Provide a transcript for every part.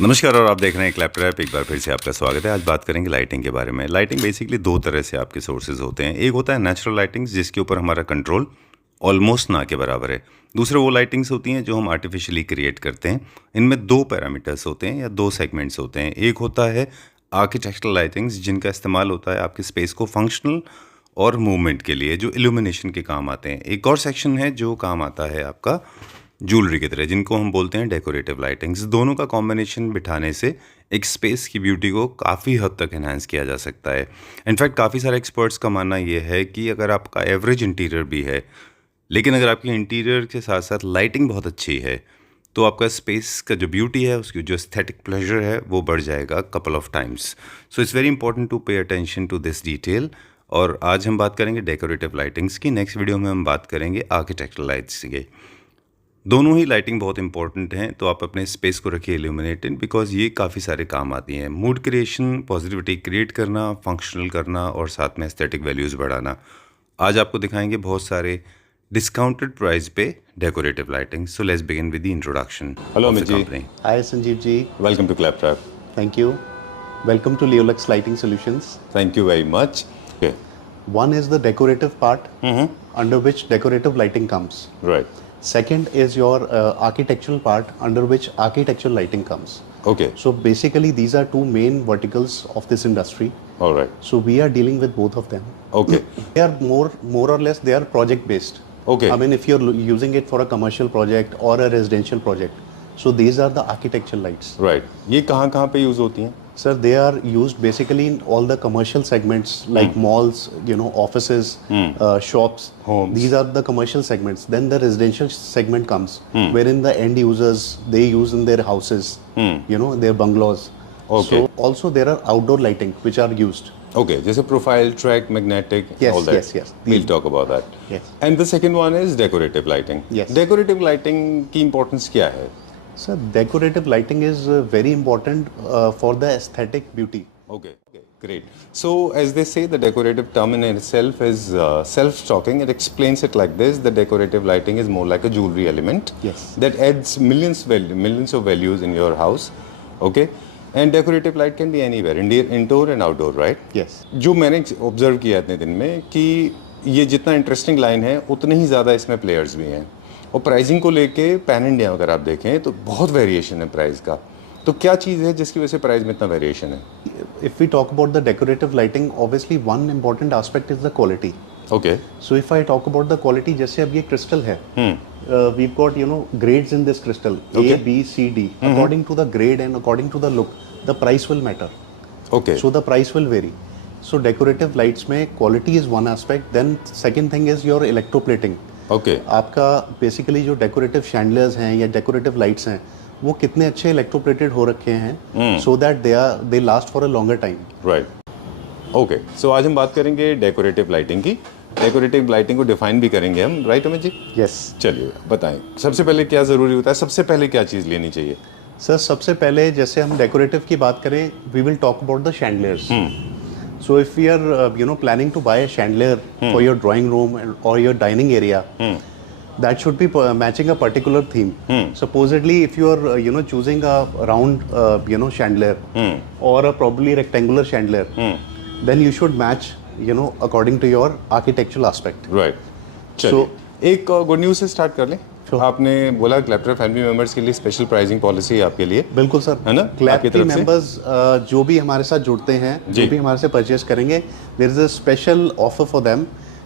नमस्कार और आप देख रहे हैं क्लैपट्रैप। एक बार फिर से आपका स्वागत है। आज बात करेंगे लाइटिंग के बारे में। लाइटिंग बेसिकली दो तरह से आपके सोर्सेज होते हैं। एक होता है नेचुरल लाइटिंग्स जिसके ऊपर हमारा कंट्रोल ऑलमोस्ट ना के बराबर है। दूसरे वो लाइटिंग्स होती हैं जो हम आर्टिफिशियली क्रिएट करते हैं। इनमें दो पैरामीटर्स होते हैं या दो सेगमेंट्स होते हैं। एक होता है आर्किटेक्चरल लाइटिंग्स जिनका इस्तेमाल होता है आपके स्पेस को फंक्शनल और मूवमेंट के लिए, जो इल्यूमिनेशन के काम आते हैं। एक और सेक्शन है जो काम आता है आपका ज्वेलरी की तरह, जिनको हम बोलते हैं डेकोरेटिव लाइटिंग्स। दोनों का कॉम्बिनेशन बिठाने से एक स्पेस की ब्यूटी को काफ़ी हद तक एनहांस किया जा सकता है। इनफैक्ट काफ़ी सारे एक्सपर्ट्स का मानना ये है कि अगर आपका एवरेज इंटीरियर भी है, लेकिन अगर आपकी इंटीरियर के साथ साथ लाइटिंग बहुत अच्छी है, तो आपका स्पेस का जो ब्यूटी है, उसकी जो एस्थेटिक प्लेजर है, वो बढ़ जाएगा couple of times. So it's very important to pay attention to this detail. और आज हम बात करेंगे डेकोरेटिव लाइटिंग्स की। नेक्स्ट वीडियो में हम बात करेंगे आर्किटेक्चरल लाइट्स की। दोनों ही लाइटिंग बहुत इंपॉर्टेंट हैं, तो आप अपने स्पेस को रखिए इल्यूमिनेटेड, बिकॉज ये काफ़ी सारे काम आती हैं। मूड क्रिएशन, पॉजिटिविटी क्रिएट करना, फंक्शनल करना और साथ में एस्थेटिक वैल्यूज़ बढ़ाना। आज आपको दिखाएंगे बहुत सारे डिस्काउंटेड प्राइस पे decorative lighting. So let's begin with the introduction. Hello Amit ji. Hi Sanjeev ji. Welcome to Claptrap. Thank you. Welcome to Leolux Lighting Solutions. Thank you very much. One is the decorative part, under which decorative lighting comes. Right. Second is your architectural part, under which architectural lighting comes. Okay. So basically, these are two main verticals of this industry. Alright. So we are dealing with both of them. Okay. They are more or less they are project based. Okay. I mean, if you're using it for a commercial project or a residential project, so these are the architectural lights. Right. ये कहाँ कहाँ पे use होती हैं? Sir, they are used basically in all the commercial segments like malls, offices, shops. Homes. These are the commercial segments. Then the residential segment comes, wherein the end users, they use in their houses, their bungalows. Okay. So also there are outdoor lighting which are used. Okay, जैसे profile, track, magnetic, Yes, all that. yes, yes. We'll talk about that. Yes. And the second one is decorative lighting. Yes. Decorative lighting की importance क्या है? So decorative lighting is very important for the aesthetic beauty. Okay, great. So as they say, the decorative term in itself is self-talking. It explains it like this: the decorative lighting is more like a jewelry element Yes. that adds millions of values in your house. Okay, and decorative light can be anywhere, indoor and outdoor, right? Yes. जो मैंने observe किया इतने दिन में कि ये जितना interesting line है उतने ही ज़्यादा इसमें प्लेयर्स भी हैं। और प्राइसिंग को लेके पैन इंडिया अगर आप देखें तो बहुत वेरिएशन है प्राइस का। तो क्या चीज़ है जिसकी वजह से प्राइस में इतना वेरिएशन है? If we talk about the decorative lighting, obviously one important aspect is the quality. Okay. So if I talk about the quality, जैसे अब ये crystal है, we've got grades in this crystal, Okay. A, B, C, D. According to the grade and according to the look, the price will matter. Okay. So the price will vary. So decorative lights में quality is one aspect. Then second thing is your electroplating. Okay. आपका basically जो decorative शैंडलर्स हैं या decorative lights हैं, वो कितने अच्छे electroplated हो रखे हैं so that they last for a longer time. Right. Okay, so आज हम बात करेंगे डेकोरेटिव लाइटिंग की। डेकोरेटिव लाइटिंग को डिफाइन भी करेंगे हम, राइट अमित जी? यस चलिए बताएं, सबसे पहले क्या ज़रूरी होता है, सबसे पहले क्या चीज़ लेनी चाहिए? सर, सबसे पहले जैसे हम डेकोरेटिव की बात करें, we will talk about the chandeliers. So if we are planning to buy a chandelier for your drawing room or your dining area, that should be matching a particular theme. Supposedly, if you are choosing a round chandelier or a probably rectangular chandelier, then you should match according to your architectural aspect. Right. चलिए, एक good news से start कर लें। आपने बोला क्लैपट्रैप family members के लिए special pricing policy है आपके लिए। बिल्कुल सर, है ना? क्लैपट्रैप मेंबर्स जो भी हमारे साथ जुड़ते हैं, जो भी हमारे से परचेज करेंगे, there is a special offer for them.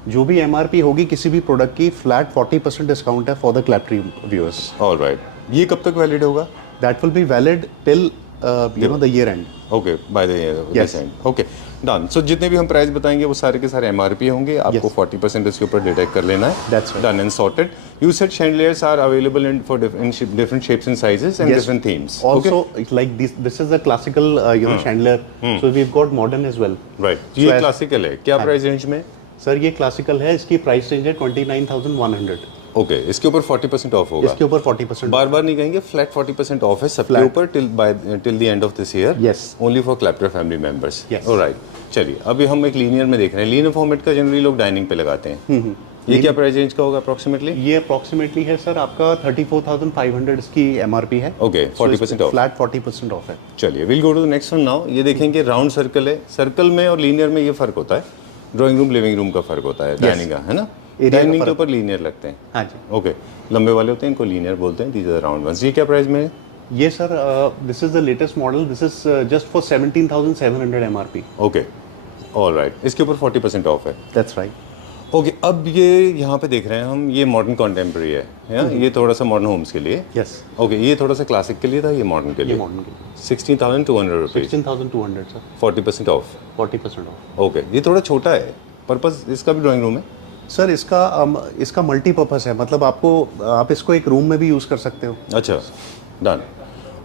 जो भी एमआरपी होगी किसी भी प्रोडक्ट की, फ्लैट 40% डिस्काउंट है for the Claptrap viewers. Alright, ये कब तक वैलिड होगा? That will be valid till the year end. Okay, by the year end. Okay, done. So जितने भी हम प्राइस बताएंगे वो सारे के सारे एमआरपी होंगे, आपको 40% इसके ऊपर डिडक्ट कर लेना है। That's right. Done and sorted. You said chandeliers are available in for different shapes and sizes and different themes. Also, like this is a classical chandelier. So we've got modern as well. Right, ये classical है। क्या price range में? Sir, ये classical है, इसकी price range है 29,100। Okay, इसके ऊपर 40% ऑफ होगा। इसके ऊपर 40% बार बार नहीं कहेंगे, फ्लैट 40% ऑफ है सबके ऊपर till the end of this year. Yes. Only for Claptrap family members. Yes. Alright, चलिए अभी हम एक लीनियर में देख रहे हैं। लीनियर फॉर्मेट का जनरली लोग डाइनिंग पे लगाते हैं, ये क्या प्राइस रेंज का होगा अप्रोक्सीमेटली? ये अप्रोक्सीमेटली है सर आपका 34,500 इसकी एमआरपी है। Okay, 40% of. फ्लैट 40% ऑफ है। चलिए will go to the next one now. ये देखेंगे राउंड सर्कल है, सर्कल में और लीनियर में ये फर्क होता है, ड्राइंग रूम लिविंग रूम का फर्क होता है, डाइनिंग का, है ना? का डाइनिंग के फर्क। ऊपर लीनियर लगते हैं। हाँ जी। ओके, लंबे वाले होते हैं इनको लीनियर बोलते हैं, दीज आर राउंड वंस। ये क्या प्राइस में है? ये sir this is the latest model, this is just for 17,700 MRP. Okay, all right, इसके ऊपर 40% ऑफ है। That's right. ओके, अब ये यहाँ पे देख रहे हैं हम, ये मॉडर्न कॉन्टेम्प्रेरी है, ये थोड़ा सा मॉडर्न होम्स के लिए। यस, ओके, ये थोड़ा सा क्लासिक के लिए था, ये मॉडर्न के ये लिए। मॉडर्न के लिए 16,200 rupees, 16,200 sir, 40% of. 40% of. Okay, ये थोड़ा छोटा है, पर्पस इसका भी ड्राइंग रूम है। सर इसका मल्टीपर्पस है, मतलब आप इसको एक रूम में भी यूज़ कर सकते हो। अच्छा, डन।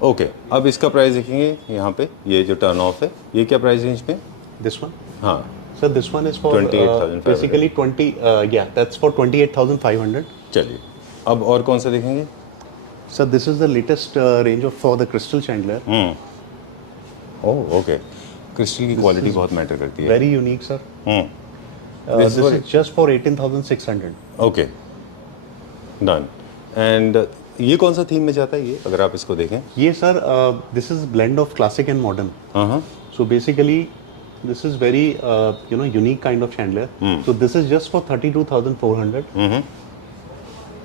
ओके, अब इसका प्राइस देखेंगे यहाँ पे, ये जो टर्न ऑफ है, ये क्या प्राइस रेंज पे? दिस वन हाँ, sir, this one is for 28,500 basically 28,500। चलिए अब और कौन सा देखेंगे? Sir this is the latest range of for the crystal chandelier, oh okay, crystal की क्वालिटी बहुत मैटर करती है। Very unique sir. This this was- is just for 18,600। Okay, done. And ये कौन सा थीम में जाता है ये, अगर आप इसको देखें? ये sir this is blend of classic and modern. हाँ, So basically, this is very unique kind of chandelier. So this is just for 32,400.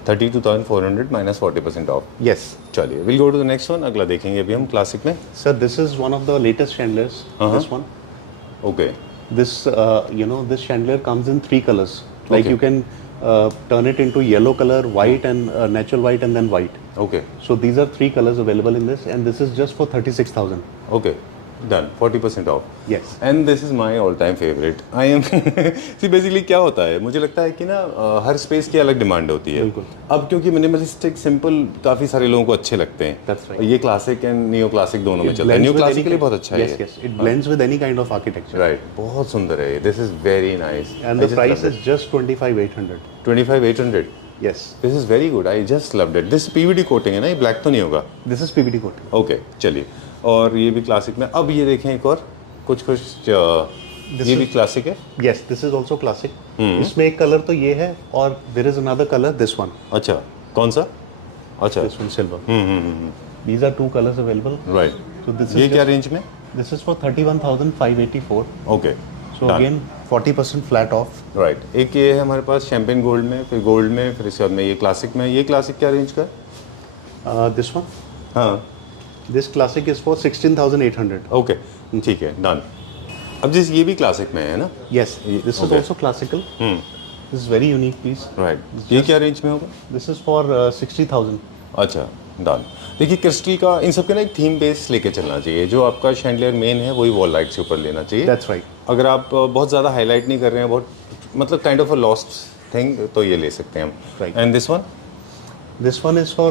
32,400 minus 40% off. Yes. चलिए will go to the next one, अगला देखेंगे अभी हम classic में। Sir, this is one of the latest chandeliers. This one. Okay, This this chandelier comes in 3 colors. Like Okay. you can turn it into yellow color, white, and natural white, and then white. Okay, So these are 3 colors available in this, and this is just for 36,000. Okay, done, 40% off. Yes. And this is my all time favourite. I am see basically क्या होता है, मुझे लगता है कि ना हर space की अलग डिमांड होती है। बिल्कुल। अब क्योंकि मिनिमलिस्टिक सिंपल काफ़ी सारे लोगों को अच्छे लगते हैं। That's right. ये क्लासिक एंड नियो क्लासिक दोनों में चलता है। Blends neo with classic any के लिए kind- बहुत अच्छा है Yes, ये। yes. It blends with any kind of architecture. Right, बहुत सुंदर है ये, this is very nice. And the price is just 25,800. 25,800। Yes. This is very good, I just loved it. This PVD coating है ना, ये black तो नहीं होगा? This is PVD coating. Okay, चलिए, और ये भी क्लासिक में। अब ये देखें एक और कुछ ये भी क्लासिक है। Yes, this is also classic. इसमें एक कलर तो ये है और there is another color, this one. अच्छा, कौन सा? अच्छा, This one silver. These are 2 colors available. Right. So this ये is क्या just, रेंज में? this is for 31,584. Okay, So again 40% flat off. Right. एक ये है हमारे पास शैम्पेन गोल्ड में, फिर गोल्ड में, फिर इसके बाद में ये क्लासिक में। ये क्लासिक क्या रेंज का है? This one. हाँ, This classic is for 16,800. Okay, ठीक है, डन। अब जिस ये भी क्लासिक में है ना? Yes. This is Okay. also classical. This is very unique piece. Right. ये क्या रेंज में होगा? This is for 60,000. अच्छा, डन। देखिए क्रिस्टल का इन सब के ना एक थीम बेस लेके चलना चाहिए। जो आपका शैंडलियर मेन है वही वॉल लाइट से ऊपर लेना चाहिए। That's right. अगर आप बहुत ज़्यादा हाईलाइट नहीं कर रहे हैं, बहुत मतलब kind of a lost thing, तो ये ले सकते हैं हम। Right. And this one? This one is for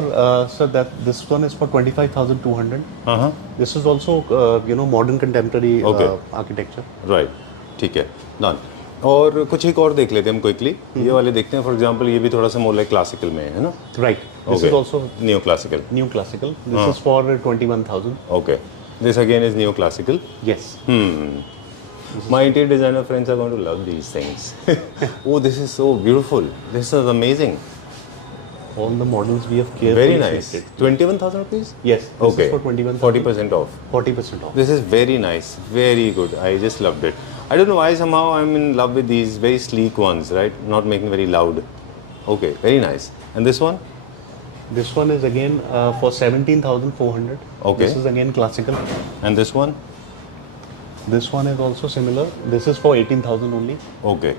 sir this one is for 25,200. हाँ, This is also modern contemporary Okay. architecture. Right, ठीक है, डन। और कुछ एक और देख लेते हैं हम क्विकली। ये वाले देखते हैं, फॉर एग्जांपल ये भी थोड़ा सा मोर लाइक क्लासिकल में है ना? Right. This Okay. is also neo classical. new classical. This is for 21,000. Okay, this again is neo classical. Yes. My interior designer friends are going to love these things. Oh, this is so beautiful. This is amazing. All the models we have carefully Very nice. selected. 21,000 rupees? Yes. This Okay. is for 21,000. 40% off. 40% off. This is very nice. Very good. I just loved it. I don't know why somehow I'm in love with these very sleek ones, right? Not making very loud. Okay, very nice. And this one? This one is again for 17,400. Okay. This is again classical. And this one? This one is also similar. This is for 18,000 only. Okay.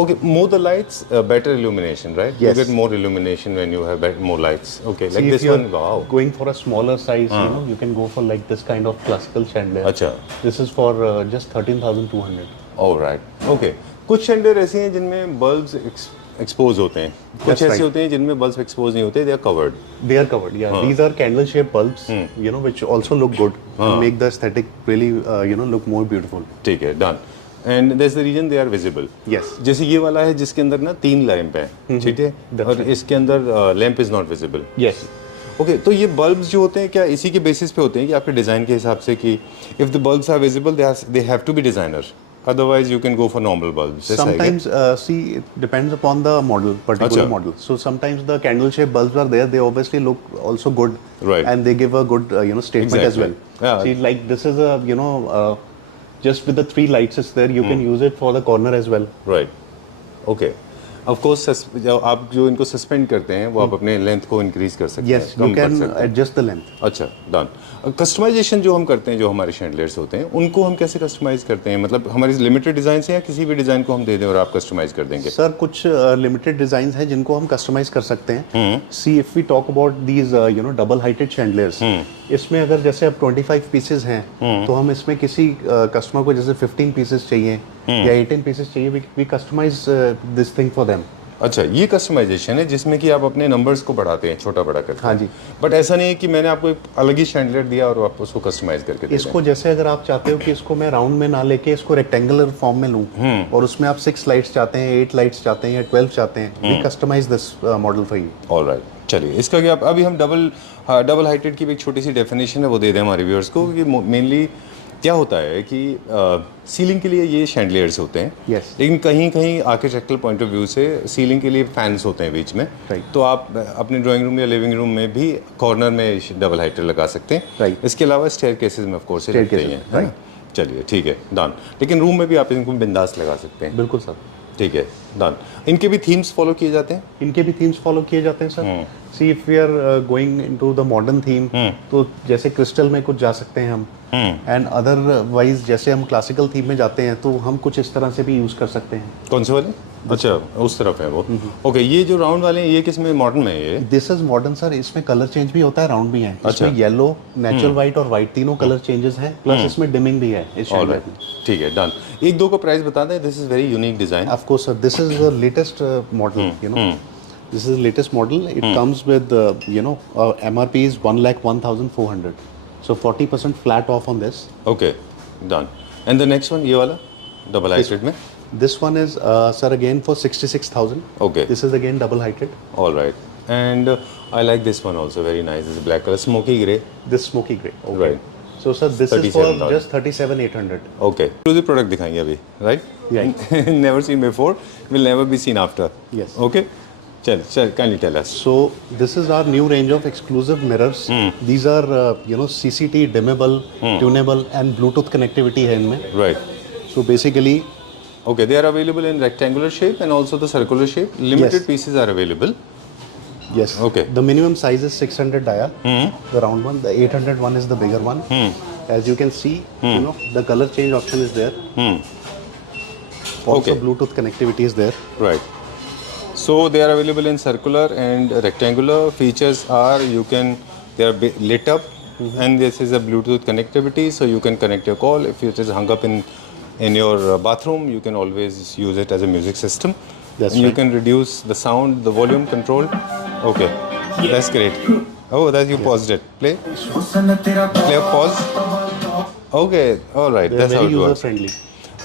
Okay, more the lights, better illumination, right? Yes. You get more illumination when you have more lights. Okay, like See, this if you're one, wow. going for a smaller size, you can go for like this kind of classical chandelier. अच्छा, This is for just 13,200. all right. Okay. कुछ chandelier ऐसे हैं जिनमें bulbs expose होते हैं, कुछ That's ऐसे right. होते हैं जिनमें बल्ब्स एक्सपोज नहीं होते, they are covered. They are covered. Yeah, these are candle-shaped bulbs. Which also look good and make the aesthetic really, look more beautiful. ठीक है, done. And that's the reason they are visible. Yes. जैसे ये वाला है जिसके अंदर ना 3 lamp है, ठीक है, That's और इसके अंदर lamp is not visible. Yes. Okay, तो ये बल्ब्स जो होते हैं क्या इसी के बेसिस पे होते हैं कि आपके डिज़ाइन के हिसाब से कि if the bulbs are visible they have to be designer? otherwise you can go for normal bulbs. Yes, I get. Sometimes, see, it depends upon the model, particular Acha. model. So sometimes the candle shaped bulbs are there. They obviously look also good, Right. and they give a good, statement as well. Exactly. Yeah. See, like this is a, just with the 3 lights is there. You can use it for the corner as well. Right. Okay. Of course, जब आप जो इनको suspend करते हैं वो आप अपने length को इंक्रीज कर सकते Yes, हैं, you कम कर can सकते हैं। adjust the length. अच्छा, डन। कस्टमाइजेशन जो हम करते हैं, जो हमारे शैंडलियर्स होते हैं, उनको हम कैसे कस्टमाइज करते हैं? मतलब हमारी लिमिटेड डिजाइन से या किसी भी डिजाइन को हम दे दें और आप कस्टमाइज कर देंगे? सर कुछ लिमिटेड डिजाइन हैं जिनको हम कस्टमाइज कर सकते हैं. See if we talk about these double heighted chandeliers, इसमें अगर जैसे अब 25 पीसेज हैं तो हम इसमें किसी कस्टमर को जैसे 15 पीसेज चाहिए या 18 पीसेज चाहिए, we customise this thing for them. अच्छा, ये कस्टमाइजेशन है जिसमें कि आप अपने नंबर्स को बढ़ाते हैं, छोटा बड़ा करके। हाँ जी. बट ऐसा नहीं है कि मैंने आपको एक अलग ही शैंडलियर दिया और आप उसको कस्टमाइज करके दे इसको जैसे अगर आप चाहते हो कि इसको मैं राउंड में ना लेके इसको रेक्टेंगुलर फॉर्म में लूं और उसमें आप 6 लाइट्स चाहते हैं, 8 लाइट्स चाहते हैं या 12 चाहते हैं, we customise this model for you. Alright, चलिए इसका क्या अभी हम डबल हाइटेड की भी एक छोटी सी डेफिनेशन है वो दे दें हमारे व्यूअर्स को कि मेनली क्या होता है कि सीलिंग के लिए ये शैंडलियर्स होते हैं. Yes. लेकिन कहीं कहीं आर्किटेक्चरल पॉइंट ऑफ व्यू से सीलिंग के लिए फैंस होते हैं बीच में. Right. तो आप अपने ड्राइंग रूम या लिविंग रूम में भी कॉर्नर में डबल हाइटर लगा सकते हैं. Right. इसके अलावा स्टेयर केसेस में ऑफ कोर्स लगते ही हैं, Staircases, है ना? चलिए ठीक है, डन. लेकिन रूम में भी आप इनको बिंदास लगा सकते हैं. बिल्कुल सर. ठीक है, डन. इनके भी थीम्स फॉलो किए जाते हैं? इनके भी थीम्स फॉलो किए जाते हैं sir. See if we are going into the modern theme, तो जैसे क्रिस्टल में कुछ जा सकते हैं हम, एंड अदरवाइज जैसे हम क्लासिकल थीम में जाते हैं तो हम कुछ इस तरह से भी यूज कर सकते हैं. कौन से वाले? अच्छा, उस तरफ है वो. ओके, ये जो राउंड वाले हैं ये किस में मॉडर्न में है ये? This is modern sir. इसमें कलर चेंज भी होता है, राउंड भी है. अच्छा. इसमें येलो, नेचुरल व्हाइट और व्हाइट तीनों कलर चेंजेस हैं, प्लस इसमें डिमिंग भी है इस शैंडलियर में. ठीक है, डन. एक दो का प्राइस बता दें. This is very unique design. Of course, sir. This is the latest model. This is the latest model. It comes with MRP is 1,01,400. So 40% flat off on this. Okay, done. And the next one ये वाला double heighted में? This one is sir again for 66,000. Okay. This is again double heighted. Alright. And I like this one also, very nice. This black colour, smoky grey. This smoky gray. Okay. Right. So sir, this is for 37,000. just 37,800. Okay, exclusive product दिखाएंगे अभी, right? Right. Never seen before, will never be seen after. Yes. Okay, चल kindly tell us. So this is our new range of exclusive mirrors. These are CCT dimmable, tunable and Bluetooth connectivity है इनमें. Right. So basically. Okay, they are available in rectangular shape and also the circular shape. Limited Yes. pieces are available. Yes. Okay. The minimum size is 600 dia. The round one. The 800 one is the bigger one. As you can see, the color change option is there. Also, Okay. Bluetooth connectivity is there. Right. So they are available in circular and rectangular. Features are they are lit up, and this is a Bluetooth connectivity, so you can connect your call. If it is hung up in your bathroom, you can always use it as a music system. That's and you right. can reduce the sound, the volume control. Okay, that's great. Oh, that you paused it. Play. Play. Pause. Okay, all right. They are That's how very it user works. friendly.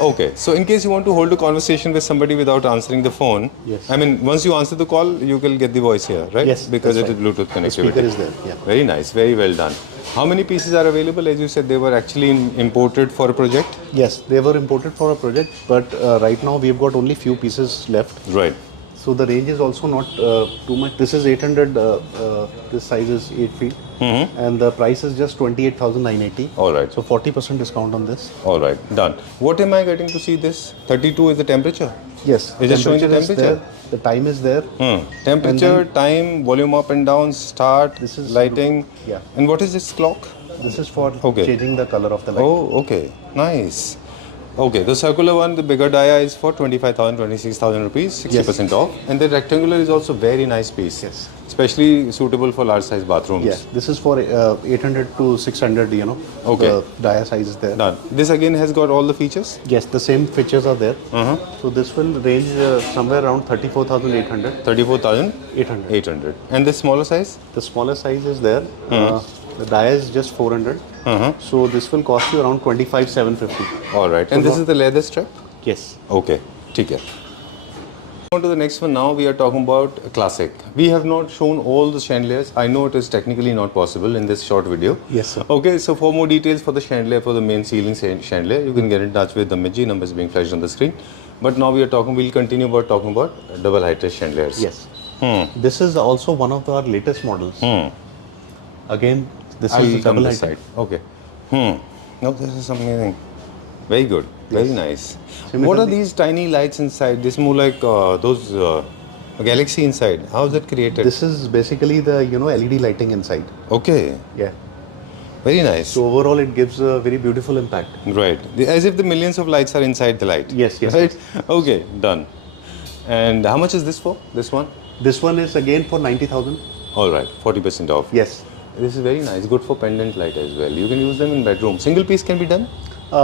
Okay, so in case you want to hold a conversation with somebody without answering the phone, Yes. I mean, once you answer the call, you will get the voice here, right? Yes, Because that's it is right. Bluetooth The connectivity. speaker is there. Yeah. Very nice, very well done. How many pieces are available? As you said, they were actually imported for a project. Yes, they were imported for a project, but right now we've got only few pieces left. Right. So the range is also not too much. This is 800. This size is 8 feet, and the price is just 28,980. All right. So 40% discount on this. All right, done. What am I getting to see this? 32 is the temperature. Yes, Is it showing the temperature is temperature? there. The time is there. Temperature, And time, volume up and down, start, This is- lighting. Yeah. And what is this clock? This is for Okay. changing the color of the light. Oh, okay. Nice. Okay, the circular one, the bigger dia is for 25,000, 26,000 rupees, 60% off. And the rectangular is also very nice piece. Yes. Especially suitable for large size bathrooms. Yeah, this is for 800 to 600. Okay. The dia size is there. Done. This again has got all the features. Yes, the same features are there. So this will range somewhere around 34,800. 34,800. 800. And the smaller size? The smaller size is there. The dia is just 400. So this will cost you around 25,750. All right. And this is the leather strap? Yes. Okay. ठीक है. On to the next one now. We are talking about classic. We have not shown all the chandeliers. I know it is technically not possible in this short video. Yes, sir. Okay, so for more details for the chandelier, for the main ceiling chandelier, you can get in touch with the Miji numbers being flashed on the screen. But now we'll continue about talking about double heighted chandeliers. Yes. This is also one of our latest models. Again, this I'll is come double this heighted. side. Okay. No, this is amazing. Very good. Very nice. Similarly- What are these tiny lights inside? This more like those galaxy inside. How is that created? This is basically the LED lighting inside. Okay. Yeah. Very nice. So overall, it gives a very beautiful impact. Right. As if the millions of lights are inside the light. Yes, yes, Right? Okay, done. And how much is this for? This one? This one is again for 90,000. All right, 40% off. Yes. This is very nice. Good for pendant light as well. You can use them in bedroom. Single piece can be done?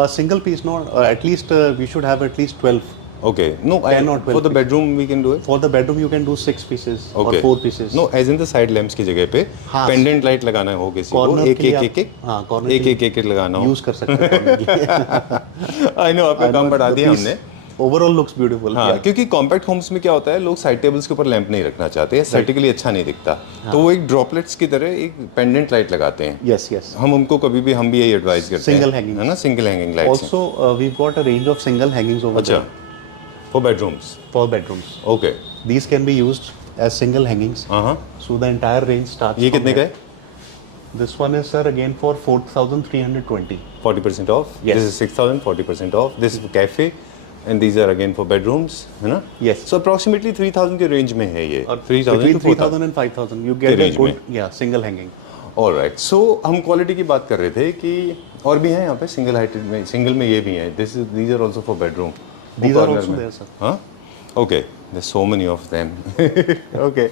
Single piece, no. At least we should have at least 12. Okay. No, 10 or 12 for the bedroom we can do it. For the bedroom, you can do 6 pieces Okay. or 4 pieces. No, as in the side lamps की जगह पे हाँ. Pendant light लगाना हो किसी को Corner एक के लिए एक आप- एक एक हाँ, corner एक के एक एक एक लगाना हो यूज कर सकते हैं corner के लिए। आई नो आपका काम बढ़ा दिया हमने ओवरऑल लुक्स ब्यूटीफुल। हाँ क्योंकि कॉम्पैक्ट होम्स में क्या होता है लोग साइड टेबल्स के ऊपर लैंप नहीं रखना चाहते एस्थेटिकली अच्छा नहीं दिखता तो वो एक ड्रॉपलेट्स की तरह एक पेंडेंट लाइट लगाते हैं यस यस। हम उनको कभी भी हम भी यही एडवाइस करते हैं Single hanging. है ना single hanging lights Also, we've got a range of single hangings over अच्छा there for bedrooms for bedrooms. Okay These can be used as single hangings. हाँ So the entire range starts. ये from कितने का here. है This one is sir again for 4,320. 40% off Yes. this is 6,000 40% off this is cafe and these are again for bedrooms है ना Yes. so approximately 3,000 के range में है ये और 3,000 between to 4,000 3,000 and 5,000 you get a range good single hanging. Alright so हम quality की बात कर रहे थे कि और भी हैं यहाँ पे सिंगल हाइटेड में सिंगल में ये भी हैं these are also for bedroom These are also there, sir. हाँ okay there so many of them okay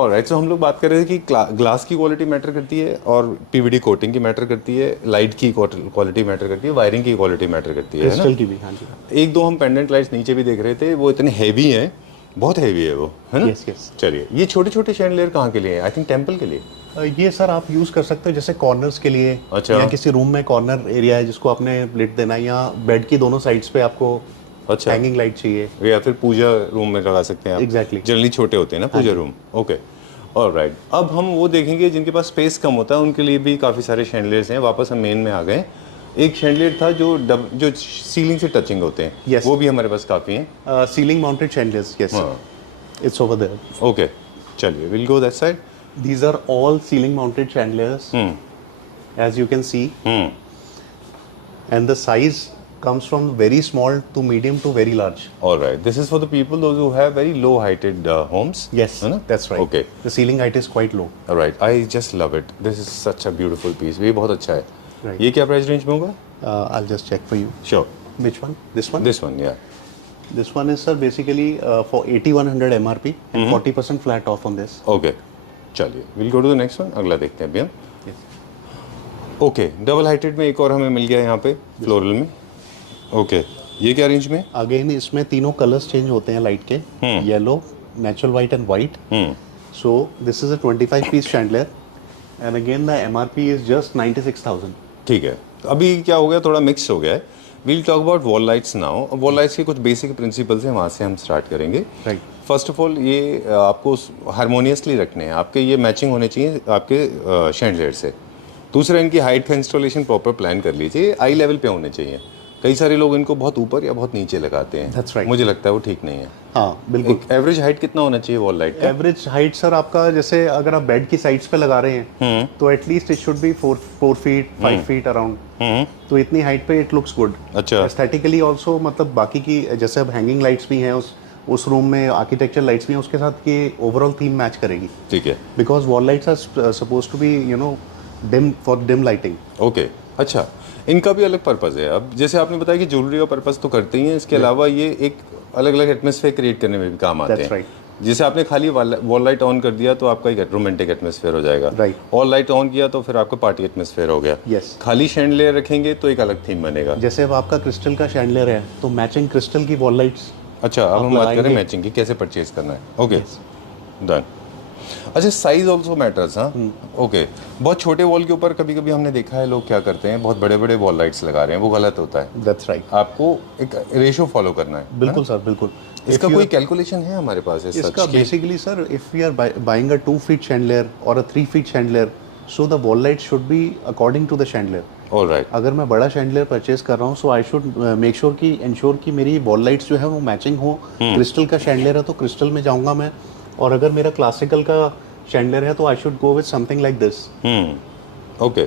alright so हम लोग बात कर रहे थे कि ग्लास की क्वालिटी मैटर करती है और पीवीडी कोटिंग की मैटर करती है लाइट की क्वालिटी मैटर करती है वायरिंग की क्वालिटी मैटर करती है ना Crystal की भी हाँ जी। एक दो हम पेंडेंट लाइट्स नीचे भी देख रहे थे वो इतने हैवी हैं बहुत हैवी है वो है ना Yes, yes. चलिए ये छोटे छोटे शैंडलियर कहाँ के लिए आई थिंक टेम्पल के लिए ये सर आप यूज कर सकते हो जैसे कॉर्नर्स के लिए अच्छा। या किसी रूम में कॉर्नर एरिया है जिसको आपने लिट देना है या बेड की दोनों साइड्स पे आपको अच्छा हैंगिंग लाइट चाहिए। या फिर पूजा रूम में लगा सकते हैं आप Exactly. जनरली छोटे होते हैं ना पूजा रूम ओके ऑलराइट अब हम वो देखेंगे जिनके पास स्पेस कम होता है उनके लिए भी काफ़ी सारे शैंडलियर्स हैं वापस हम मेन में आ गए एक शैंडलियर था जो सीलिंग से टचिंग होते हैं Yes. वो भी हमारे पास काफ़ी हैं सीलिंग माउंटेड शैंडलियर्स यस हाँ। It's over there. ओके चलिए will go that side These are all ceiling mounted chandeliers as you can see and the size comes from very small to medium to very large. Alright this is for the people those who have very low heighted homes Yes, है ना that's right. Okay The ceiling height is quite low. Right I just love it this is such a beautiful piece ये बहुत अच्छा है Right. ये क्या price range में होगा I'll just check for you. Sure Which one? This one? This one या This one is sir basically for 8,100 MRP and 40% flat off on this. Okay चलिए will go to the next one अगला देखते हैं अभी हम okay double heighted में एक और हमें मिल गया यहाँ पे फ्लोरल में ओके ये क्या रेंज में Again इसमें तीनों कलर्स चेंज होते हैं लाइट के yellow natural white and white so this is a 25 piece chandelier and again the MRP is just 96,000. ठीक है अभी क्या हो गया थोड़ा मिक्स हो गया है we'll talk about wall lights now wall lights के कुछ बेसिक प्रिंसिपल्स हैं वहाँ से हम स्टार्ट करेंगे Right. फर्स्ट ऑफ ऑल ये आपको हारमोनियसली रखने हैं आपके ये मैचिंग होने चाहिए आपके शैंडलियर से दूसरा इनकी हाइट का इंस्टॉलेशन प्रॉपर प्लान कर लीजिए आई लेवल पे होने चाहिए कई सारे लोग इनको बहुत ऊपर या बहुत नीचे लगाते हैं That's right. मुझे लगता है वो ठीक नहीं है हाँ बिल्कुल। एवरेज हाइट कितना होना चाहिए वॉल लाइट का एवरेज हाइट सर आपका जैसे अगर आप बेड की साइड्स पे लगा रहे हैं तो at least it should be 4 feet 5 feet around तो इतनी हाइट पे इट लुक्स गुड अच्छा एस्थेटिकली ऑल्सो मतलब बाकी की जैसे अब हैंगिंग लाइट्स भी हैं उस रूम में आर्किटेक्चर लाइट्स भी हैं उसके साथ ये ओवरऑल थीम मैच करेगी ठीक है because wall lights are suppose to be dim for dim lighting. Okay अच्छा इनका भी अलग पर्पज़ है अब जैसे आपने बताया कि ज्वेलरी का पर्पज़ तो करते ही हैं इसके अलावा ये एक अलग अलग एटमॉस्फेयर क्रिएट करने में भी काम आते That's हैं right. जैसे आपने खाली वॉल लाइट ऑन कर दिया तो आपका एक रोमांटिक एटमॉस्फेयर हो जाएगा Right. और लाइट ऑन किया तो फिर आपका पार्टी एटमॉस्फेयर हो गया Yes. खाली शैंडलियर रखेंगे तो एक अलग थीम बनेगा जैसे अब आपका क्रिस्टल का शैंडलियर है तो मैचिंग क्रिस्टल की वॉल लाइट्स अच्छा अब हम बात करें लगाएंगे। मैचिंग की कैसे परचेज करना है ओके डन अच्छा, साइज ऑल्सो मैटर्स, हाँ, ओके। बहुत छोटे वॉल के ऊपर कभी कभी हमने देखा है लोग क्या करते हैं, बहुत बड़े बड़े वॉल लाइट्स लगा रहे हैं, वो गलत होता है। That's right. आपको एक रेशियो फॉलो करना है। बिल्कुल सर, बिल्कुल। इसका कोई कैलकुलेशन है हमारे पास? इसका basically sir, if we are buying a 2 feet chandelier और a 3 feet chandelier, so the wall light should be according to the chandelier। Alright. अगर मैं बड़ा शैंडलियर परचेज कर रहा हूँ, so I should make sure कि इंश्योर कि मेरी वॉल लाइट्स जो है वो मैचिंग हो। क्रिस्टल का शैंडलियर है तो क्रिस्टल में जाऊंगा मैं, और अगर मेरा क्लासिकल का शैंडलियर है तो I should go with something like this. Okay,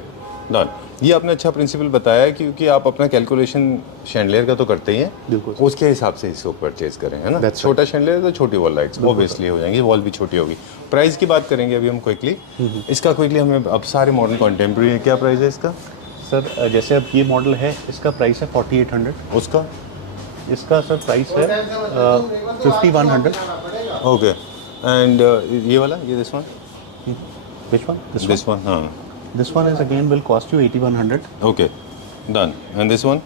done. ये आपने अच्छा प्रिंसिपल बताया है, क्योंकि आप अपना कैलकुलेशन शैंडलियर का तो करते ही हैं, बिल्कुल। उसके हिसाब से इसको परचेज करें, है ना। That's छोटा शैंडलियर तो छोटी वॉल लाइट्स ऑब्वियसली हो जाएंगी, वॉल भी छोटी होगी। प्राइस की बात करेंगे अभी हम क्विकली। इसका क्विकली हमें, अब सारे मॉडर्न कॉन्टेम्प्रेरी है, क्या प्राइस है इसका? सर जैसे अब ये मॉडल है, इसका प्राइस है 4800। उसका? इसका सर प्राइस है 5100। ओके। एंड ये वाला, ये this one? Which one? This one, हाँ। This one is again will cost you 8100. Okay, done. And this one?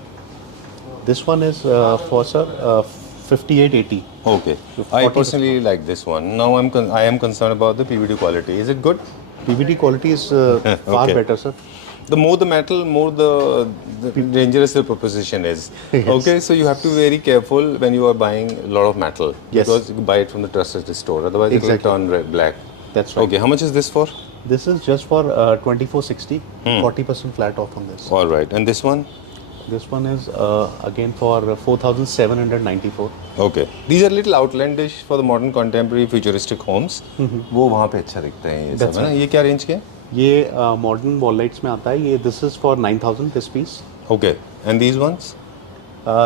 This one is for sir 5880. Okay. I personally like this one. Now I am concerned about the PVD quality. Is it good? PVD quality is far Okay. better, sir. The more the metal, more the dangerous the proposition is. Yes. Okay, so you have to be very careful when you are buying a lot of metal. Yes. Because you buy it from the trusted store. Otherwise, it Exactly. will turn black. That's right. Okay, how much is this for? This is just for 2460. 40% flat off on this. All right. And this one? This one is again for 4794. Okay. These are little outlandish for the modern contemporary futuristic homes. वो वहाँ पे अच्छा दिखते हैं ये सब, है ना। ये क्या रेंज के हैं? ये मॉडर्न वॉल लाइट्स में आता है। ये this is for 9000 this piece. Okay. And these ones?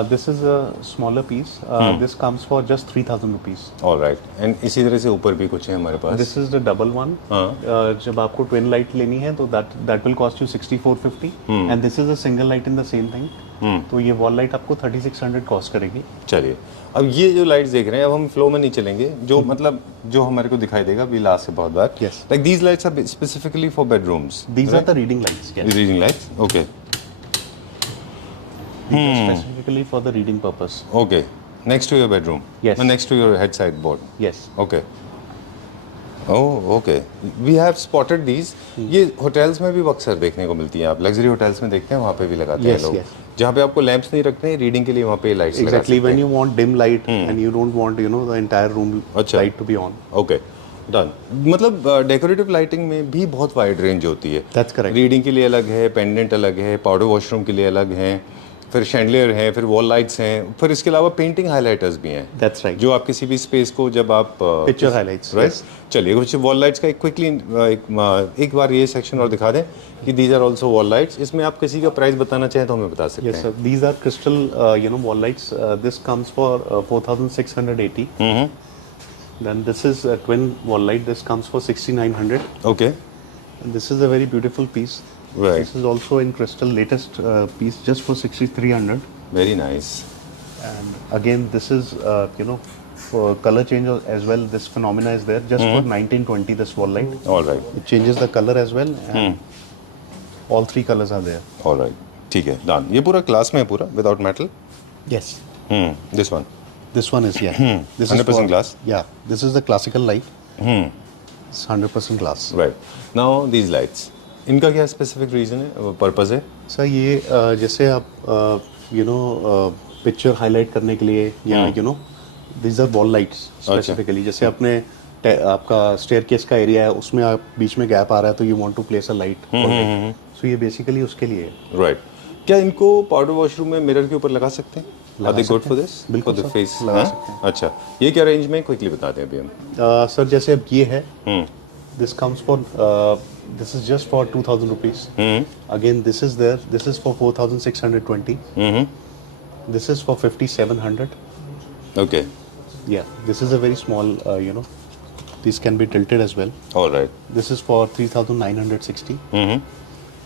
This is a smaller piece. This comes for just 3000 rupees. All right. And इसी तरह से ऊपर भी कुछ है हमारे पास। This is the double one. जब आपको ट्विन लाइट लेनी है तो that will cost you 6450, and this is a single light in the same thing. तो ये वॉल लाइट आपको 3600 कॉस्ट करेगी। चलिए, अब ये जो लाइट्स देख रहे हैं, अब हम फ्लो में नहीं चलेंगे, जो मतलब जो हमारे को दिखाई देगा वी लास्ट से बहुत बार। Yes. Like these lights are specifically for bedrooms. These are the reading lights. Yes. Reading lights, okay These are specifically for the reading purpose. Okay. Next to your bedroom? Yes. Next to your head side board? Yes. Okay. Oh okay, we have spotted these. ये hotels में भी अक्सर देखने को मिलती हैं, आप luxury hotels में देखते हैं, वहाँ पे भी लगाते हैं Yes, लोग। yes. जहाँ पे आपको लैंप्स नहीं रखते हैं रीडिंग के लिए, वहाँ पे लाइट्स लगा Exactly. सकते When हैं। you want dim light and you don't want the entire room अच्छा। light to be on. Okay, done. मतलब डेकोरेटिव लाइटिंग में भी बहुत वाइड रेंज होती है। That's correct. रीडिंग के लिए अलग है, पेंडेंट अलग है, पाउडर वॉशरूम के लिए अलग हैं, फिर शैंडलियर है, फिर वॉल लाइट्स हैं, फिर इसके अलावा पेंटिंग हाइलाइटर्स भी हैं। That's right. जो आप किसी भी स्पेस को जब आप Picture highlights. राइट। Yes. चलिए, कुछ वॉल लाइट्स का एक क्विकली एक बार ये सेक्शन और दिखा दें कि these are also wall lights. इसमें आप किसी का प्राइस बताना चाहें तो हमें बता सकते Yes, हैं। sir. These are crystal, wall lights. This comes for 4680. Then this is a twin wall light. This comes for 6900. Okay, And this is a very beautiful piece. Right, This is also in crystal, latest piece, just for 6300. Very nice. And again, this is for color change as well. This phenomena is there just for 1920. This wall light, alright, it changes the color as well, and all three colors are there. Alright, ठीक है, done. ये पूरा class में है, पूरा without metal? Yes. This one? This one is This 100% for- glass? Yeah, this is the classical light. It's 100% glass. Right. Now these lights, इनका क्या specific reason है, पर्पस है? सर ये जैसे आप पिक्चर हाईलाइट करने के लिए, या these are wall lights specifically. जैसे आपने आपका स्टेयरकेस का एरिया है, उसमें आप बीच में गैप आ रहा है तो you want to place a light. So ये बेसिकली उसके लिए है। राइट। क्या इनको पाउडर वॉशरूम में मिरर के ऊपर लगा सकते हैं? Are they good for this? बिल्कुल फॉर द सर, फेस लगा सकते हैं। अच्छा, ये क्या रेंज में, क्विकली बता दें अभी हम। सर जैसे अब ये है, this comes for this is just for 2000 rupees. Again this is there, this is for 4620। This is for 5700। Okay, Yeah, this is a very small, these can be tilted as well. Alright, This is for 3960.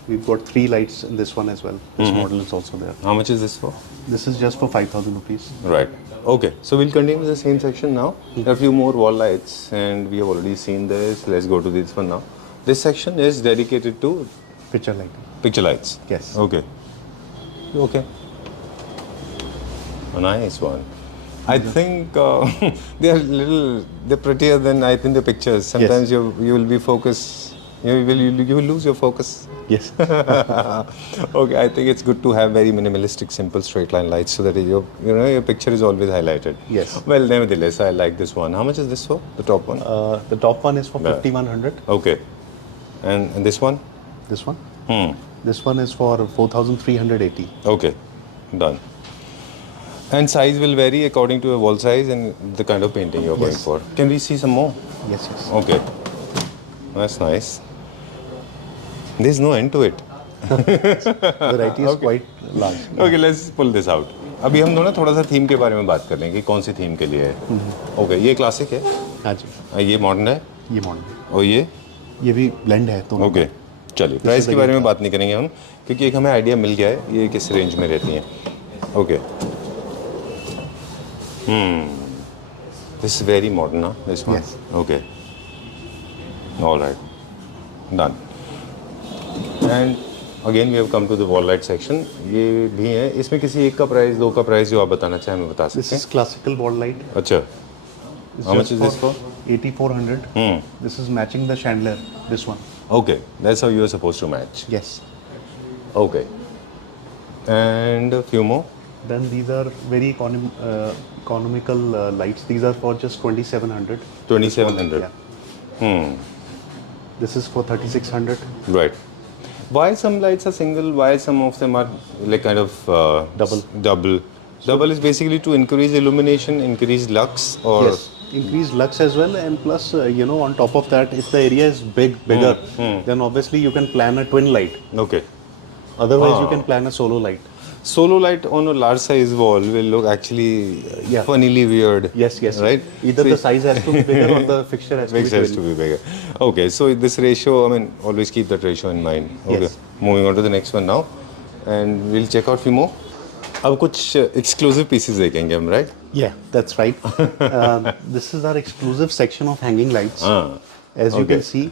We've got 3 lights in this one as well. This model is also there. How much is this for? This is just for 5000 rupees. Right. Okay. So we'll continue the same section now. There are a few more wall lights, and we have already seen this. Let's go to this one now. This section is dedicated to Picture lighting. picture lights. Yes. Okay. Okay. A nice one. I think they are they're prettier than I think the pictures. Sometimes you will be focused. You will lose your focus. Yes. Okay, I think it's good to have very minimalistic, simple straight line lights so that your picture is always highlighted. Yes. Well, nevertheless, I like this one. How much is this for? The top one? The top one is for 5100. Okay. And this one? This one? This one is for 4380. Okay. Done. And size will vary according to your wall size and the kind of painting you're going for. Can we see some more? Yes, yes. Okay. That's nice. There's no end to it. The variety is quite large. Okay, let's pull this out. अभी हम दोनों थोड़ा सा theme के बारे में बात कर लेंगे कि कौन सी थीम के लिए है. ओके, ये क्लासिक है. हाँ जी. ये मॉडर्न है. ये मॉडल. और ये भी ब्लेंड है तो. ओके, चलिए प्राइस के बारे में बात नहीं करेंगे हम क्योंकि एक हमें आइडिया मिल गया है ये किस रेंज में रहती हैं. Okay. This is very modern ना this one. Okay. Alright. Done. And again we have come to the wall light section. ये भी है. इसमें किसी एक का प्राइस, दो का प्राइस जो आप बताना चाहें मैं बता This सकते is classical wall light. हैं. अच्छा. How much is this for? 8400. This is matching the chandelier. This one. Okay, that's how you are supposed to match. Yes. Okay. And a few more. Then these are very economical lights. These are for just 2700. 2700. Yeah. This is for 3600. Right. Why some lights are single? Why some of them are like kind of Double. Double is basically to increase illumination, increase lux, or Yes. Increase lux as well, and plus on top of that, if the area is bigger, then obviously you can plan a twin light. Okay. Otherwise, you can plan a solo light. Solo light on a large size wall will look actually funnily weird. Yes, yes. Right. Either the size has to be bigger or the fixture has to be Mix has twin. to be bigger. Okay, so this ratio, I mean, always keep that ratio in mind. Okay. Yes. Moving on to the next one now, and we'll check out few more. अब कुछ exclusive pieces देखेंगे हम, right? Yeah, that's right. This is our exclusive section of hanging lights. As you okay. can see,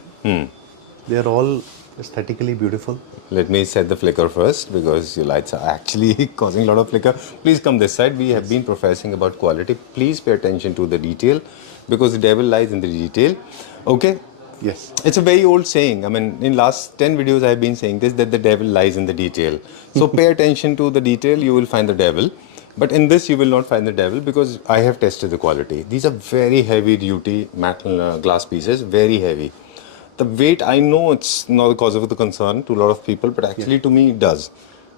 they are all aesthetically beautiful. Let me set the flicker first because your lights are actually causing a lot of flicker. Please come this side. We have been professing about quality. Please pay attention to the detail because the devil lies in the detail. Okay? Yes. It's a very old saying. I mean, in last 10 videos I have been saying this, that the devil lies in the detail. So pay attention to the detail, you will find the devil. But in this you will not find the devil because I have tested the quality. These are very heavy duty metal glass pieces, very heavy. The weight, I know it's not the cause of the concern to a lot of people, but actually to me it does.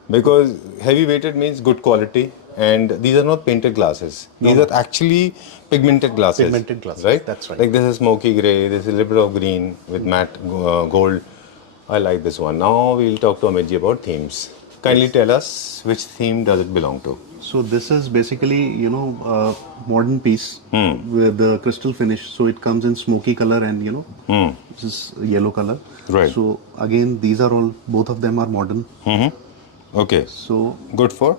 Because heavy weighted means good quality, and these are not painted glasses. These are actually pigmented glasses. Pigmented glasses, right? that's right. Like this is smoky grey, this is a little bit of green with matte gold. I like this one. Now we'll talk to Amit ji about themes. Kindly tell us which theme does it belong to? So this is basically, modern piece with the crystal finish. So it comes in smoky color and, this is yellow color. Right. So again, these are all, both of them are modern. Okay. So Good for?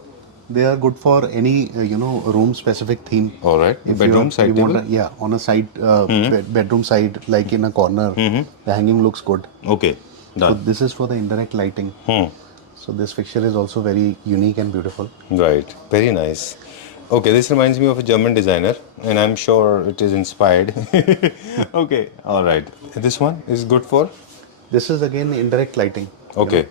they are good for any, room specific theme. All right. If Bedroom you side want table? on a side, bedroom side, like in a corner, the hanging looks good. Okay. So Done. this is for the indirect lighting. So this fixture is also very unique and beautiful. Right. Very nice. Okay, this reminds me of a German designer, and I'm sure it is inspired. Okay. All right. This one is good for? This is again indirect lighting. Okay.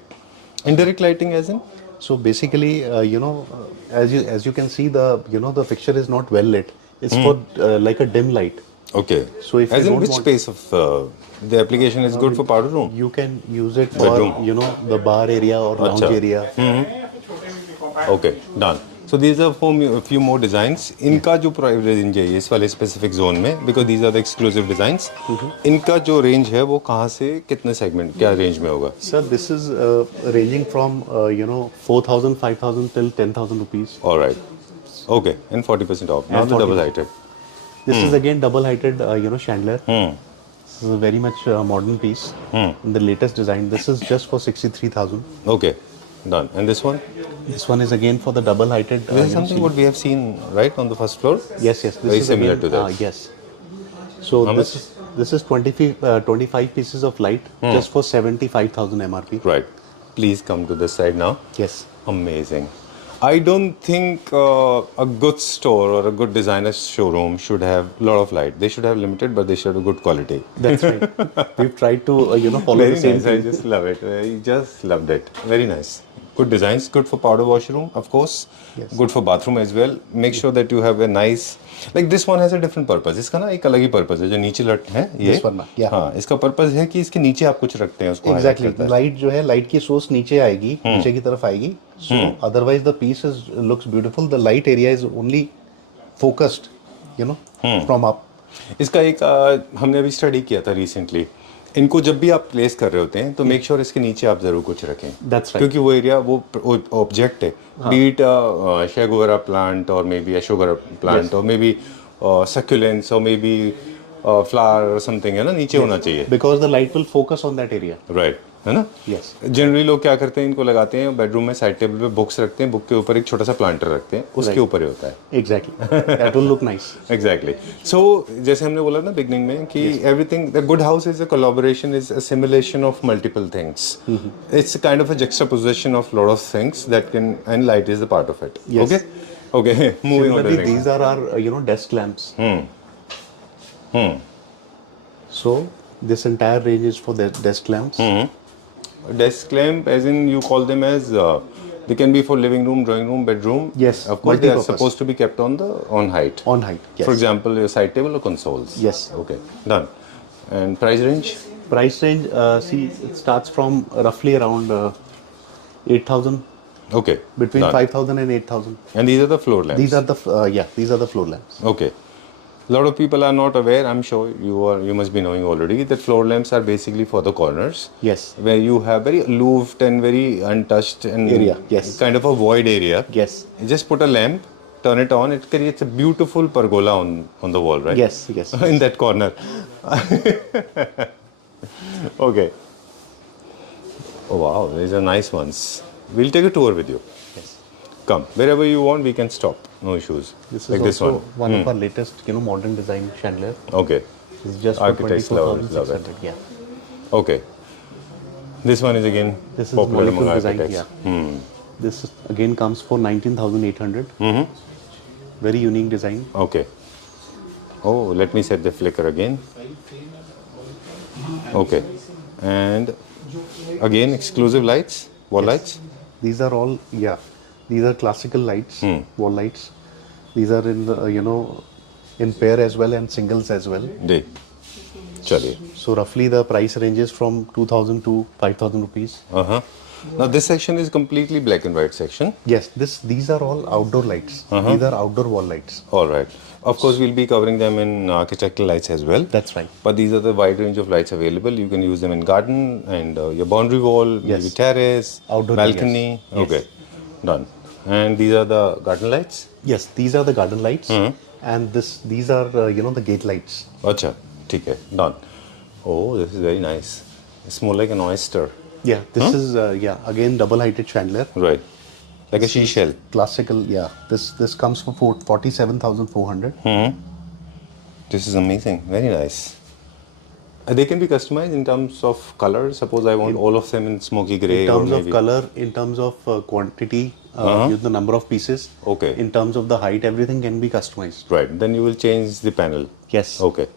Indirect lighting as in? So basically, as you can see, the fixture is not well lit. It's for like a dim light. Okay. So if as you in don't which want- space of the application is good for powder room? You can use it for Bedroom. the bar area or lounge Acha. area. Okay, done. So these are a few more designs. इनका जो price range है इस वाले specific zone में, because these are the exclusive designs. इनका जो range है वो कहाँ से कितने सेगमेंट क्या रेंज में होगा? Sir, this is ranging from 4,000, 5,000 till 10,000 rupees. All right. Okay, and 40% off. Now And the 40%. double heighted. This is again double-heighted, chandelier. This is a very much modern piece. In the latest design. This is just for 63,000. Okay, done. And this one? This one is again for the double-heighted. This is something what we have seen right on the first floor. Yes, yes. This Very is similar again, to that. Yes. So How this is 25 pieces of light just for 75,000 MRP. Right. Please come to this side now. Yes. Amazing. I don't think a good store or a good designer showroom should have a lot of light. They should have limited, but they should have good quality. That's right. We've tried to follow Very the same nice. I thing. just love it. I just loved it. Very nice. Good designs. Good for powder washroom, of course. Yes. Good for bathroom as well. Make sure that you have a nice. Like this one has a different purpose. इसका ना एक अलग ही purpose है जो नीचे लट है ये. This one, yeah. हाँ, इसका purpose है कि इसके नीचे आप कुछ रखते हैं उसको highlight एग्जैक्टली करता है. लाइट जो है लाइट की सोर्स नीचे आएगी, नीचे की तरफ आएगी. So otherwise the piece is looks beautiful. The light area is only focused, you know, from up. इसका एक हमने अभी स्टडी किया था रिसेंटली. इनको जब भी आप प्लेस कर रहे होते हैं तो मेक श्योर इसके नीचे आप जरूर कुछ रखें. That's right. क्योंकि वो एरिया वो ऑब्जेक्ट है, बीट शेगोरा प्लांट और मे बी अशोगरा प्लांट और मे बी सक्यूलेंस और मे बी फ्लावर और समथिंग है ना, नीचे होना चाहिए. Because the light will focus on that area. Right, है ना. Yes. जनरली लोग क्या करते हैं, इनको लगाते हैं बेडरूम में साइड टेबल पे, बुक्स रखते हैं, बुक के ऊपर एक छोटा सा प्लांटर रखते हैं, उसके Right. ऊपर ही होता है. Exactly that will look nice. Exactly. So जैसे हमने बोला ना बिगनिंग में कि everything the good house is a collaboration, is a simulation of multiple things. It's kind of a juxtaposition of lot of things that can, and light is the part of it. Yes. Okay. Moving on to the Similarly, next. these are our desk lamps. So this entire range is for the desk lamps. Desk lamp, as in you call them as they can be for living room, drawing room, bedroom. Yes, Of course, they are multi-purpose. supposed to be kept on height. On height. Yes. For example, your side table or consoles. Yes. Okay. Done. And price range? Price range, see, it starts from roughly around 8,000, Okay. between Done. 5,000 and 8,000. And these are the floor lamps. These are the these are the floor lamps. Okay. A lot of people are not aware. I'm sure you must be knowing already that floor lamps are basically for the corners. Yes. Where you have very aloofed and very untouched and Area, yes. kind of a void area. Yes. You just put a lamp, turn it on. It creates a beautiful pergola on the wall, right? Yes. Yes. In that corner. Okay. Oh wow, these are nice ones. We'll take a tour with you. Yes. Come wherever you want. We can stop. No issues. This is like this also one. one of our latest, modern design chandelier. Okay. It's just for Architects love it. 24,600. Yeah. Okay. This one is again This is popular among molecule design. architects. Yeah. This again comes for 19,800. Very unique design. Okay. Oh, let me set the flicker again. Okay. And again, exclusive lights, wall lights. These are all, these are classical lights, wall lights. These are in in pair as well and singles as well. जी. चलिए. So roughly the price ranges from 2,000 to 5,000 rupees. Now this section is completely black and white section. Yes, these are all outdoor lights. These are outdoor wall lights. All right. Of course, we'll be covering them in architectural lights as well. That's right. But these are the wide range of lights available. You can use them in garden and your boundary wall, Yes. maybe terrace, Outdoor balcony. areas. Yes. Okay. Done. And these are the garden lights. Yes, these are the garden lights, and these are the gate lights. अच्छा, ठीक है. Done. Oh, this is very nice. It's more like an oyster. Yeah, this is again double heighted chandelier. Right. Like a seashell. Classical, This comes for 47,400. This is amazing. Very nice. They can be customized in terms of color. Suppose I want all of them in smoky gray. In terms or of maybe color, in terms of quantity, the number of pieces. Okay. In terms of the height, everything can be customized. Right. Then you will change the panel. Yes. Okay.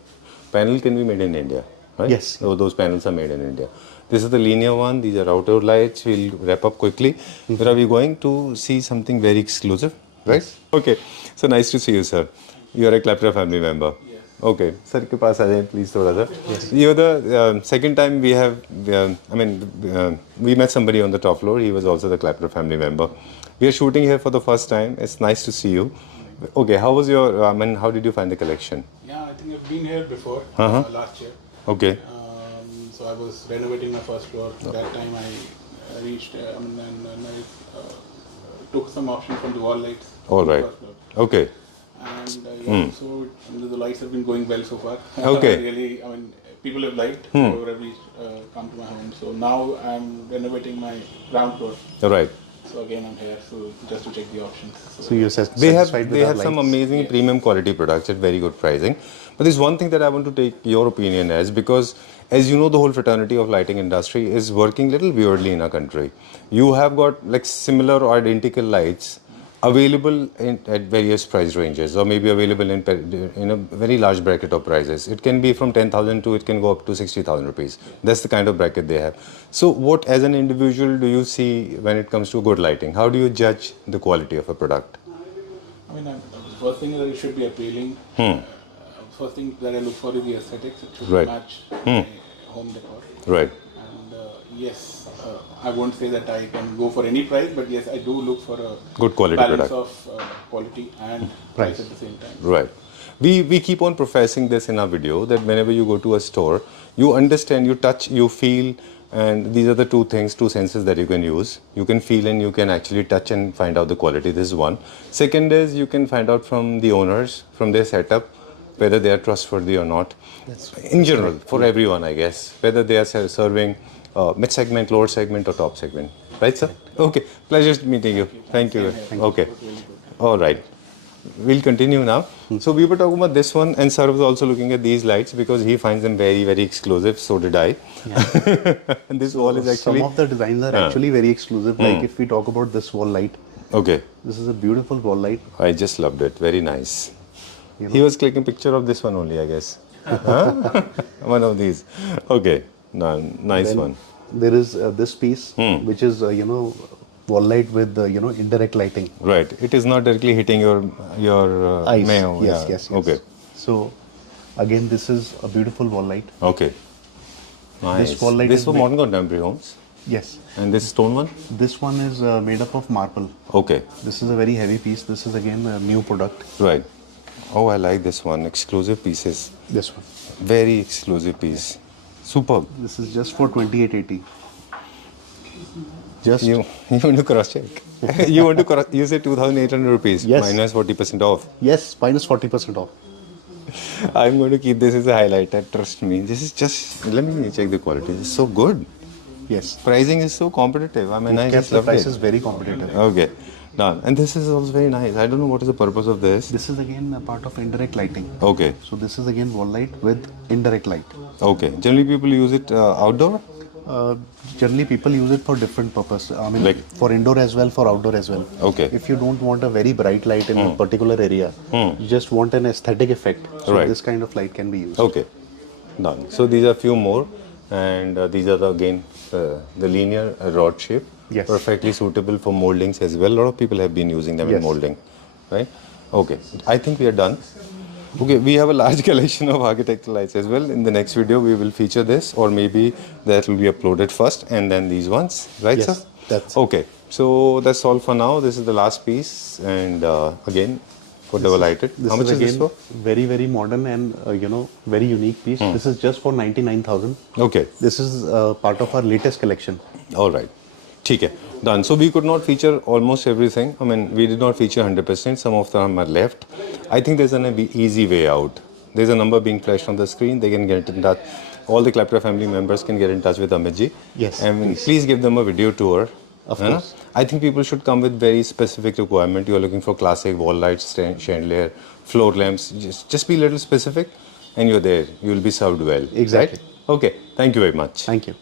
Panel can be made in India, right? Yes. So those panels are made in India. This is the linear one. These are outdoor lights. We'll wrap up quickly. Where are we going to see something very exclusive, right? Okay. So nice to see you, sir. You are a Claptra family member. Yes. Okay. Sir, के पास आ जाएं, please थोड़ा सा. Yes. You're the second time we have. We met somebody on the top floor. He was also the Claptra family member. We are shooting here for the first time. It's nice to see you. Okay. How was your? How did you find the collection? Yeah, I think I've been here before, last year. Okay. So I was renovating my first floor. That time I reached, and I took some options from the wall lights. All right. First floor. Okay. And so the lights have been going well so far. Okay. Really, people have liked whoever have come to my home. So now I'm renovating my ground floor. All right. So again, I'm here just to check the options. So you're They satisfied with our have some lights? amazing premium quality products at very good pricing. But there's one thing that I want to take your opinion as, because as you know, the whole fraternity of lighting industry is working little weirdly in our country. You have got like similar or identical lights available at various price ranges, or maybe available in a very large bracket of prices. It can be from 10,000 to it can go up to 60,000 rupees. That's the kind of bracket they have. So what, as an individual, do you see when it comes to good lighting? How do you judge the quality of a product? I mean, the first thing is that it should be appealing. First thing that I look for is the aesthetics. It should Right. match my home decor. Right. And yes, I won't say that I can go for any price, but yes, I do look for a Good quality balance product. of quality and price at the same time. Right. We keep on professing this in our video that whenever you go to a store, you understand, you touch, you feel, and these are the two things, two senses that you can use. You can feel and you can actually touch and find out the quality. This is one. Second is you can find out from the owners, from their setup, whether they are trustworthy or not. In general, for everyone, I guess, whether they are serving mid-segment, lower segment, or top segment. Right, sir? Okay. Pleasure meeting you. Thank you. Okay. All right. We'll continue now. So we were talking about this one, and sir was also looking at these lights because he finds them very, very exclusive. So did I. And this wall is actually... Some of the designs are actually very exclusive. Like if we talk about this wall light, Okay. this is a beautiful wall light. I just loved it. Very nice. You know? He was clicking picture of this one only, I guess. Huh? One of these. Okay. No, nice Then one. there is this piece, which is wall light with indirect lighting. Right. It is not directly hitting your Eyes. mayo. Yes, Yeah. yes, yes. Okay. So again, this is a beautiful wall light. Okay. Nice. This wall light This is for made- modern contemporary homes. Yes. And this stone one? This one is made up of marble. Okay. This is a very heavy piece. This is again a new product. Right. Oh, I like this one. Exclusive pieces. This one. Very exclusive piece. Superb. This is just for 2880. Just You want to cross check? You want to cross? You say 2,800 rupees Yes. minus 40% off. yes, minus 40% off. I'm going to keep this as a highlighter. Trust me. This is just. Let me check the quality. It's so good. Yes. Pricing is so competitive. I mean, I Kept just the love prices it. very competitive. Okay. Done. And this is also very nice. I don't know what is the purpose of this. This is again a part of indirect lighting. Okay. So this is again wall light with indirect light. Okay. Generally, people use it outdoor. Generally, people use it for different purpose. I mean, Like- for indoor as well, for outdoor as well. Okay. If you don't want a very bright light in a particular area, you just want an aesthetic effect. So Right. this kind of light can be used. Okay, done. So these are few more, and these are the linear rod shape. Yes. Perfectly suitable for moldings as well. A lot of people have been using them in Yes. molding, right? Okay, I think we are done. Okay, we have a large collection of architectural lights as well. In the next video, we will feature this, or maybe that will be uploaded first, and then these ones, right, Yes, sir? that's- Okay. So that's all for now. This is the last piece, and again, for double lighted. This How much is again this for? very, very modern and very unique piece. This is just for 99,000. Okay. This is part of our latest collection. All right. ठीक है. Done. So we could not feature almost everything. I mean, we did not feature 100%. Some of them are left. I think there's an easy way out. There's a number being flashed on the screen. They can get in touch. All the Claptra family members can get in touch with Amit ji. Yes, And please give them a video tour. Of है ना? course. I think people should come with very specific requirement. You are looking for classic wall lights, chandelier, floor lamps. Just be a little specific, and you're there. You will be served well. Exactly. Right? Okay. Thank you very much. Thank you.